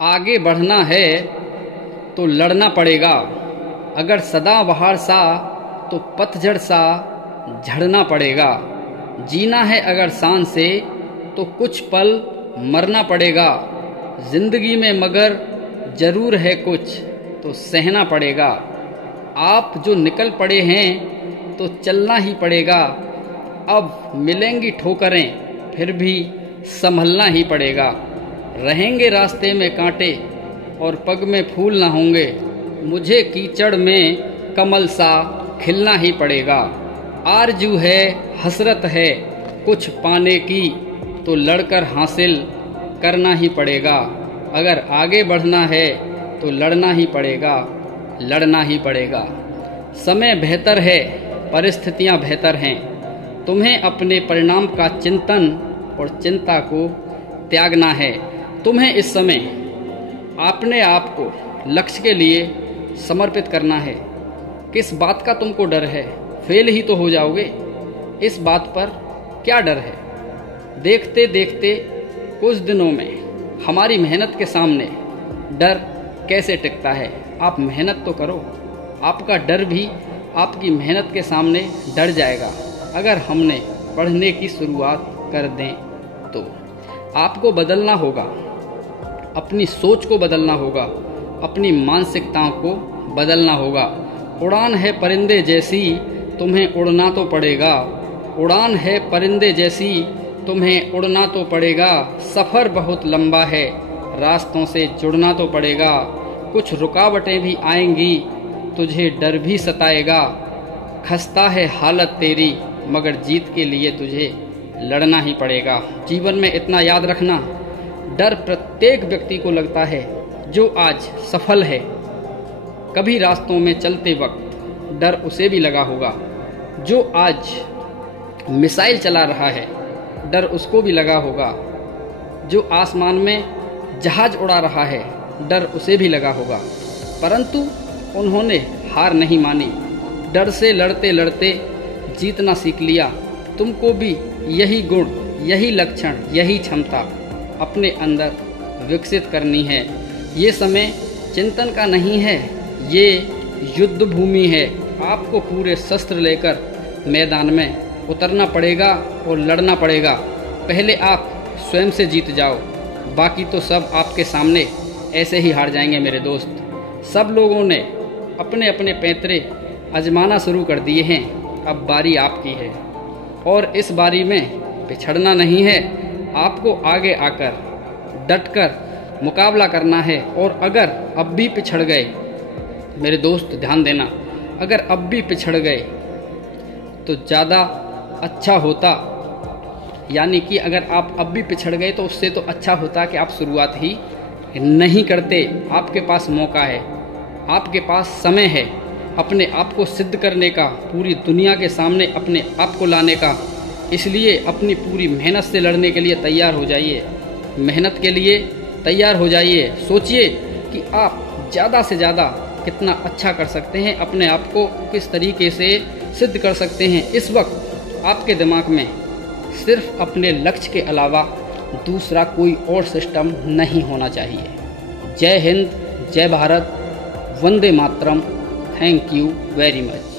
आगे बढ़ना है तो लड़ना पड़ेगा, अगर सदाबहार सा तो पतझड़ सा झड़ना पड़ेगा। जीना है अगर शान से तो कुछ पल मरना पड़ेगा। जिंदगी में मगर जरूर है कुछ तो सहना पड़ेगा। आप जो निकल पड़े हैं तो चलना ही पड़ेगा। अब मिलेंगी ठोकरें फिर भी संभलना ही पड़ेगा। रहेंगे रास्ते में कांटे और पग में फूल ना होंगे, मुझे कीचड़ में कमल सा खिलना ही पड़ेगा। आरजू है हसरत है कुछ पाने की तो लड़कर हासिल करना ही पड़ेगा। अगर आगे बढ़ना है तो लड़ना ही पड़ेगा, लड़ना ही पड़ेगा। समय बेहतर है परिस्थितियां बेहतर हैं, तुम्हें अपने परिणाम का चिंतन और चिंता को त्यागना है। तुम्हें इस समय अपने आप को लक्ष्य के लिए समर्पित करना है। किस बात का तुमको डर है? फेल ही तो हो जाओगे, इस बात पर क्या डर है? देखते देखते कुछ दिनों में हमारी मेहनत के सामने डर कैसे टिकता है। आप मेहनत तो करो, आपका डर भी आपकी मेहनत के सामने डर जाएगा। अगर हमने पढ़ने की शुरुआत कर दें तो आपको बदलना होगा, अपनी सोच को बदलना होगा, अपनी मानसिकताओं को बदलना होगा। उड़ान है परिंदे जैसी तुम्हें उड़ना तो पड़ेगा, उड़ान है परिंदे जैसी तुम्हें उड़ना तो पड़ेगा। सफ़र बहुत लंबा है रास्तों से जुड़ना तो पड़ेगा। कुछ रुकावटें भी आएंगी तुझे डर भी सताएगा। खस्ता है हालत तेरी मगर जीत के लिए तुझे लड़ना ही पड़ेगा। जीवन में इतना याद रखना, डर प्रत्येक व्यक्ति को लगता है जो आज सफल है। कभी रास्तों में चलते वक्त डर उसे भी लगा होगा। जो आज मिसाइल चला रहा है डर उसको भी लगा होगा। जो आसमान में जहाज उड़ा रहा है डर उसे भी लगा होगा, परंतु उन्होंने हार नहीं मानी। डर से लड़ते लड़ते जीतना सीख लिया। तुमको भी यही गुण, यही लक्षण, यही क्षमता अपने अंदर विकसित करनी है। ये समय चिंतन का नहीं है, ये युद्ध भूमि है। आपको पूरे शस्त्र लेकर मैदान में उतरना पड़ेगा और लड़ना पड़ेगा। पहले आप स्वयं से जीत जाओ, बाकी तो सब आपके सामने ऐसे ही हार जाएंगे। मेरे दोस्त, सब लोगों ने अपने अपने पैंतरे आजमाना शुरू कर दिए हैं, अब बारी आपकी है और इस बारी में पिछड़ना नहीं है। आपको आगे आकर डटकर मुकाबला करना है। और अगर अब भी पिछड़ गए, मेरे दोस्त ध्यान देना, अगर अब भी पिछड़ गए तो ज़्यादा अच्छा होता। यानी कि अगर आप अब भी पिछड़ गए तो उससे तो अच्छा होता कि आप शुरुआत ही नहीं करते। आपके पास मौका है, आपके पास समय है अपने आप को सिद्ध करने का, पूरी दुनिया के सामने अपने आप को लाने का। इसलिए अपनी पूरी मेहनत से लड़ने के लिए तैयार हो जाइए, मेहनत के लिए तैयार हो जाइए। सोचिए कि आप ज़्यादा से ज़्यादा कितना अच्छा कर सकते हैं, अपने आप को किस तरीके से सिद्ध कर सकते हैं। इस वक्त आपके दिमाग में सिर्फ अपने लक्ष्य के अलावा दूसरा कोई और सिस्टम नहीं होना चाहिए। जय हिंद, जय भारत, वंदे मातरम। Thank you very much.